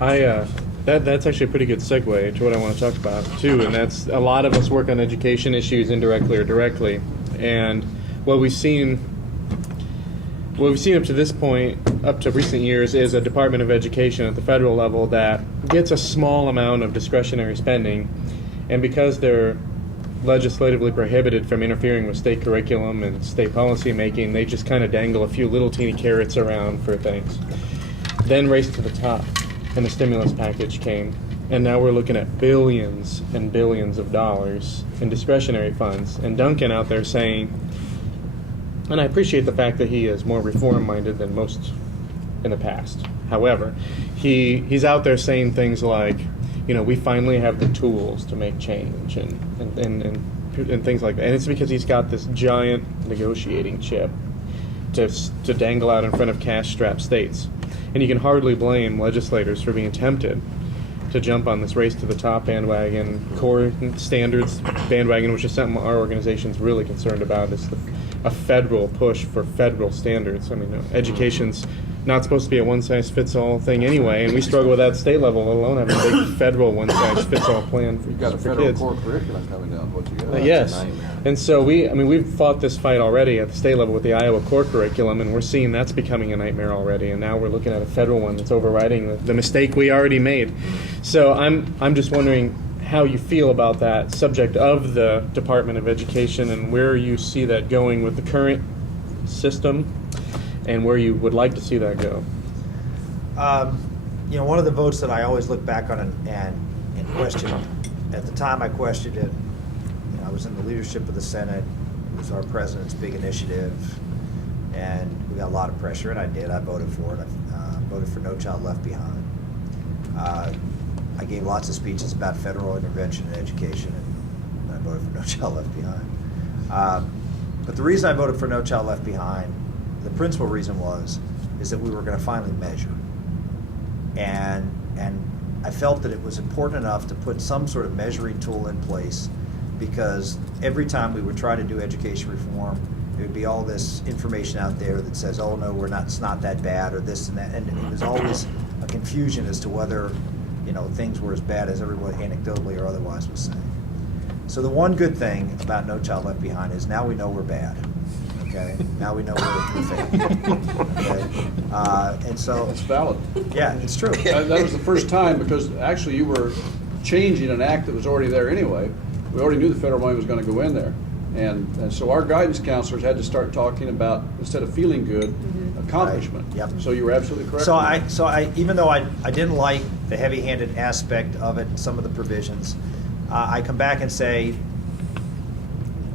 That's actually a pretty good segue to what I want to talk about too, and that's a lot of us work on education issues indirectly or directly, and what we've seen up to this point, up to recent years, is a Department of Education at the federal level that gets a small amount of discretionary spending, and because they're legislatively prohibited from interfering with state curriculum and state policy making, they just kind of dangle a few little teeny carrots around for things. Then race to the top, and the stimulus package came, and now we're looking at billions and billions of dollars in discretionary funds. And Duncan out there saying, and I appreciate the fact that he is more reform-minded than most in the past. However, he's out there saying things like, we finally have the tools to make change and things like that. And it's because he's got this giant negotiating chip to dangle out in front of cash-strapped states. And you can hardly blame legislators for being tempted to jump on this race to the top bandwagon, core standards bandwagon, which is something our organization's really concerned about, is a federal push for federal standards. I mean, education's not supposed to be a one-size-fits-all thing anyway, and we struggle with that at the state level, let alone having a big federal one-size-fits-all plan for kids. You've got a federal core curriculum coming down. What you got? Yes, and so we've fought this fight already at the state level with the Iowa core curriculum, and we're seeing that's becoming a nightmare already. And now we're looking at a federal one that's overriding the mistake we already made. So I'm just wondering how you feel about that subject of the Department of Education and where you see that going with the current system, and where you would like to see that go. One of the votes that I always look back on and question, at the time I questioned it, I was in the leadership of the Senate. It was our president's big initiative, and we got a lot of pressure, and I did. I voted for it. I voted for No Child Left Behind. I gave lots of speeches about federal intervention in education, and I voted for No Child Left Behind. But the reason I voted for No Child Left Behind, the principal reason is that we were going to finally measure. And I felt that it was important enough to put some sort of measuring tool in place, because every time we would try to do education reform, there would be all this information out there that says, oh no, it's not that bad, or this and that, and it was always a confusion as to whether things were as bad as everyone anecdotally or otherwise was saying. So the one good thing about No Child Left Behind is now we know we're bad. Okay, now we know we're failing. Okay, and so That's valid. yeah, it's true. That was the first time, because actually you were changing an act that was already there anyway. We already knew the federal money was going to go in there, and so our guidance counselors had to start talking about, instead of feeling good, accomplishment. Right. Yep. So you were absolutely correct. So I even though I didn't like the heavy-handed aspect of it, some of the provisions, I come back and say,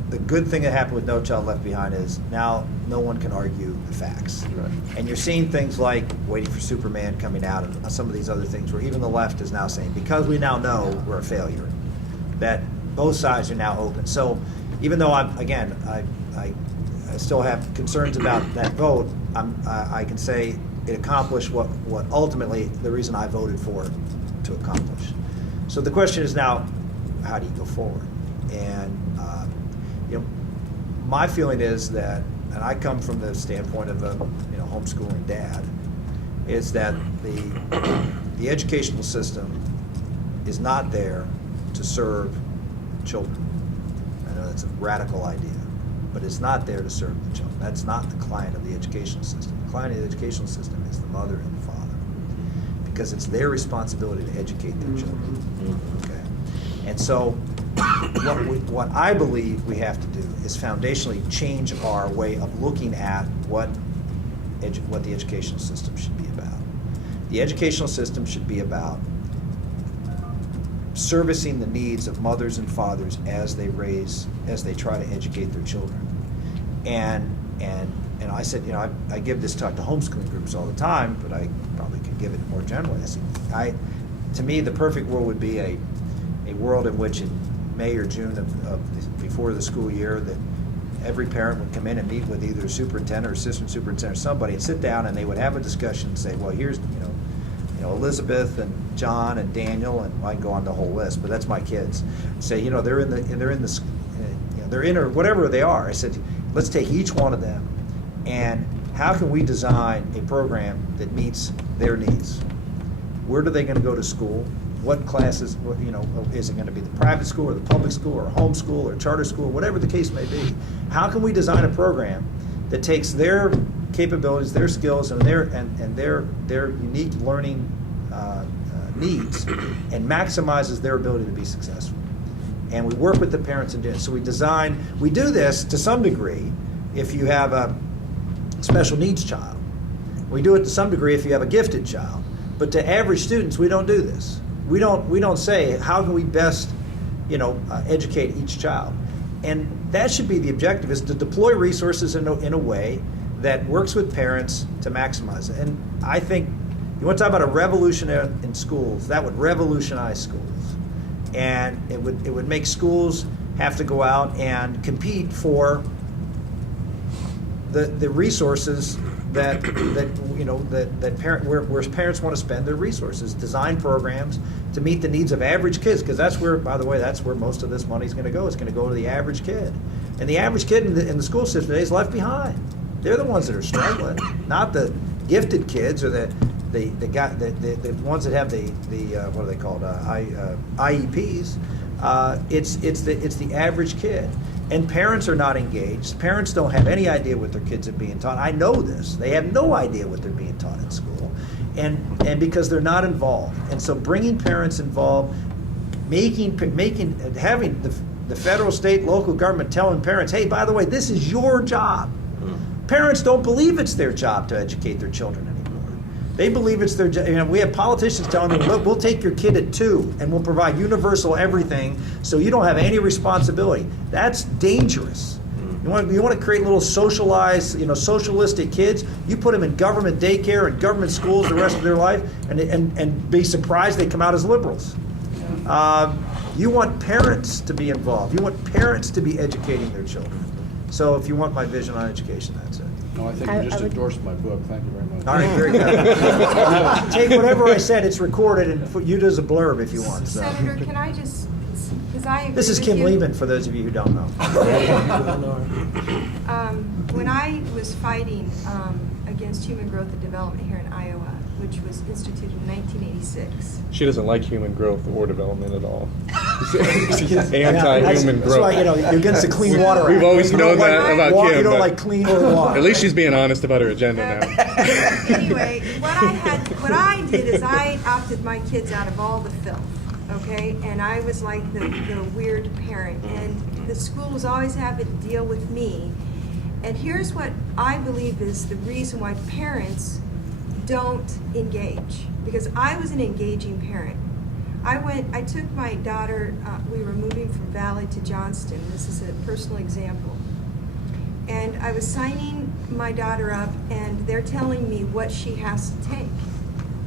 the good thing that happened with No Child Left Behind is now no one can argue the facts. Right. And you're seeing things like Waiting for Superman coming out, and some of these other things where even the left is now saying, because we now know we're a failure, that both sides are now open. So even though I still have concerns about that vote, I can say it accomplished what ultimately the reason I voted for it to accomplish. So the question is now, how do you go forward? And my feeling is that, and I come from the standpoint of a homeschooling dad, is that the educational system is not there to serve children. I know that's a radical idea, but it's not there to serve the children. That's not the client of the educational system. The client of the educational system is the mother and the father, because it's their responsibility to educate their children. Okay, and so what I believe we have to do is foundationally change our way of looking at what the educational system should be about. The educational system should be about servicing the needs of mothers and fathers as they try to educate their children. And I said, I give this talk to homeschooling groups all the time, but I probably could give it more generally. I said, to me, the perfect world would be a world in which in May or June before the school year, that every parent would come in and meet with either a superintendent or assistant superintendent or somebody and sit down, and they would have a discussion and say, well, here's Elizabeth and John and Daniel, and I can go on the whole list, but that's my kids. Say, they're in or whatever they are. I said, let's take each one of them, and how can we design a program that meets their needs? where are they going to go to school? What classes, you know, is it going to be the private school or the public school or homeschool or charter school, whatever the case may be? How can we design a program that takes their capabilities, their skills, and their unique learning needs and maximizes their ability to be successful? And we work with the parents and do it. So we do this to some degree if you have a special needs child. We do it to some degree if you have a gifted child. But to average students, we don't do this. We don't say, how can we best, you know, educate each child? And that should be the objective, is to deploy resources in a way that works with parents to maximize it. And I think, you want to talk about a revolution in schools, that would revolutionize schools. And it would make schools have to go out and compete for the resources that where parents want to spend their resources, design programs to meet the needs of average kids, because that's where, by the way, that's where most of this money is going to go. It's going to go to the average kid, and the average kid in the school system today is left behind. They're the ones that are struggling, not the gifted kids or the ones that have the what are they called, IEPs. It's the average kid. And parents are not engaged. Parents don't have any idea what their kids are being taught. I know this. They have no idea what they're being taught in school. And because they're not involved. And so bringing parents involved, having the federal, state, local government telling parents, hey, by the way, this is your job. Parents don't believe it's their job to educate their children anymore. They believe it's their job. You know, we have politicians telling them, look, we'll take your kid at 2 and we'll provide universal everything so you don't have any responsibility. That's dangerous. You want to create little socialized, socialistic kids. You put them in government daycare and government schools the rest of their life, and be surprised they come out as liberals. You want parents to be involved. You want parents to be educating their children. So if you want my vision on education, that's it. No, I think you just endorsed my book. Thank you very much. All right, very good. Take whatever I said, it's recorded, and put you as a blurb if you want. So. Senator, can I just, because I agree This is with Kim you. Lehman, for those of you who don't know. When I was fighting against human growth and development here in Iowa, which was instituted in 1986. She doesn't like human growth or development at all. She's Yeah, anti-human that's why, growth. you're against the Clean Water Act. We've always You don't known that about Kim, You don't but- like cleaner water. At least she's being honest about her agenda now. Anyway, what I did is I opted my kids out of all the filth, okay? And I was like the weird parent, and the school was always having to deal with me. And here's what I believe is the reason why parents don't engage, because I was an engaging parent. I took my daughter, we were moving from Valley to Johnston. This is a personal example. And I was signing my daughter up, and they're telling me what she has to take,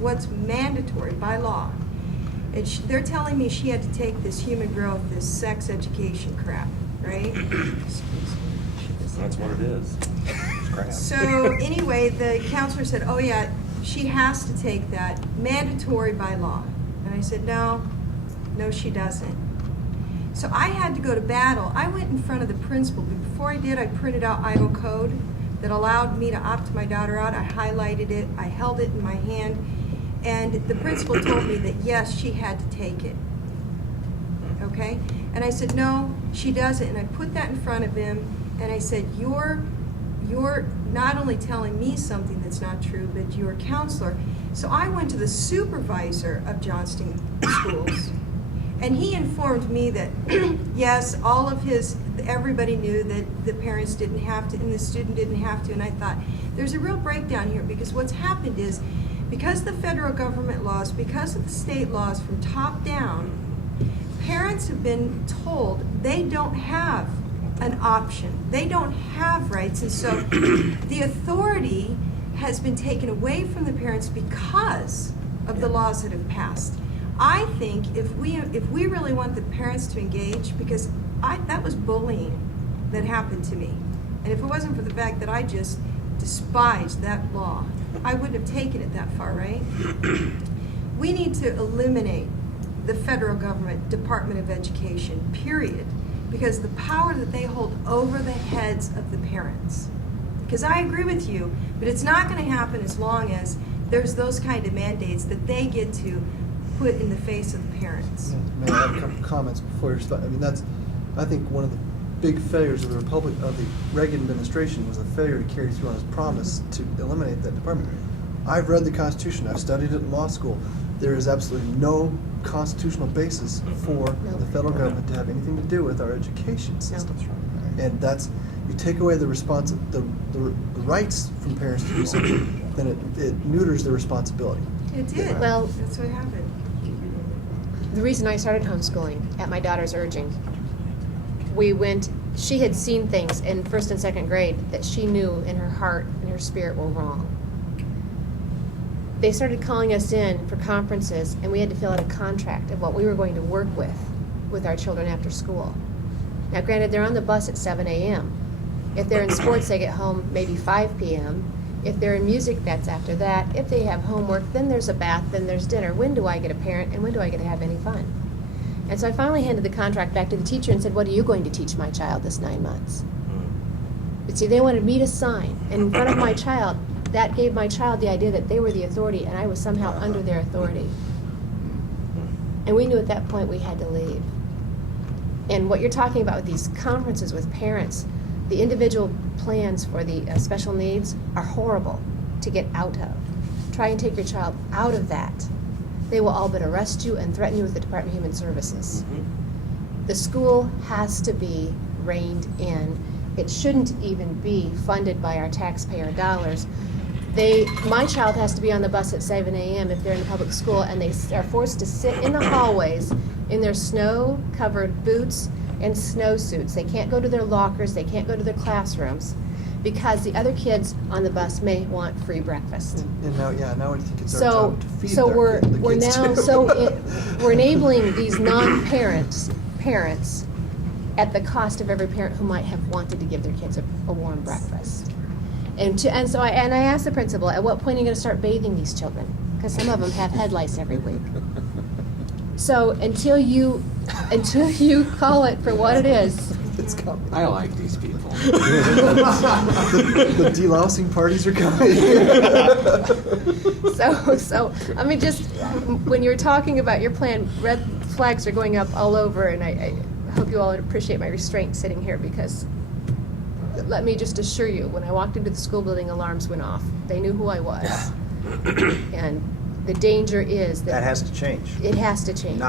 what's mandatory by law. And they're telling me she had to take this human growth, this sex education crap, right? Excuse me. That's what it is. So anyway, the counselor said, oh yeah, she has to take that, mandatory by law. And I said, no, she doesn't. So I had to go to battle. I went in front of the principal, but before I did, I printed out Iowa code that allowed me to opt my daughter out. I highlighted it, I held it in my hand, and the principal told me that yes, she had to take it. Okay? And I said, no, she doesn't. And I put that in front of him, and I said, you're not only telling me something that's not true, but you're a counselor. So I went to the supervisor of Johnston Schools, and he informed me that yes, everybody knew that the parents didn't have to and the student didn't have to. And I thought, there's a real breakdown here, because what's happened is, because of the federal government laws, because of the state laws from top down, parents have been told they don't have an option. They don't have rights, and so the authority has been taken away from the parents because of the laws that have passed. I think if we really want the parents to engage, because that was bullying that happened to me, and if it wasn't for the fact that I just despised that law, I wouldn't have taken it that far, right? We need to eliminate the federal government Department of Education, period, because the power that they hold over the heads of the parents. Because I agree with you, but it's not going to happen as long as there's those kind of mandates that they get to put in the face of the parents. May I have a couple comments before you respond? I mean, I think one of the big failures of the Reagan administration was the failure to carry through on his promise to eliminate that department. I've read the Constitution, I've studied it in law school. There is absolutely no constitutional basis for the federal government to have anything to do with our education system. And that's, you take away the rights from parents to do something, then it neuters their responsibility. It did. Well- That's what happened. The reason I started homeschooling, at my daughter's urging, she had seen things in 1st and 2nd grade that she knew in her heart and her spirit were wrong. They started calling us in for conferences, and we had to fill out a contract of what we were going to work with our children after school. Now granted, they're on the bus at 7 a.m. If they're in sports, they get home maybe 5 p.m. If they're in music, that's after that. If they have homework, then there's a bath, then there's dinner. When do I get a parent, and when do I get to have any fun? And so I finally handed the contract back to the teacher and said, what are you going to teach my child this 9 months? But see, they wanted me to sign. And in front of my child, that gave my child the idea that they were the authority and I was somehow under their authority. And we knew at that point we had to leave. And what you're talking about with these conferences with parents, the individual plans for the special needs are horrible to get out of. Try and take your child out of that. They will all but arrest you and threaten you with the Department of Human Services. The school has to be reined in. It shouldn't even be funded by our taxpayer dollars. My child has to be on the bus at 7 a.m. if they're in a public school, and they are forced to sit in the hallways in their snow-covered boots and snowsuits. They can't go to their lockers, they can't go to their classrooms, because the other kids on the bus may want free breakfast. And now I think it's our So, job to feed so we're the we're kids now too. we're enabling these non-parents at the cost of every parent who might have wanted to give their kids a warm breakfast. And so I asked the principal, at what point are you going to start bathing these children? Because some of them have head lice every week. So until you call it for what it is. It's coming. I like these people. The delousing parties are coming. So I mean, just when you're talking about your plan, red flags are going up all over, and I hope you all appreciate my restraint sitting here, because let me just assure you, when I walked into the school building, alarms went off. They knew who I was. And the danger is That has to change. it has to change.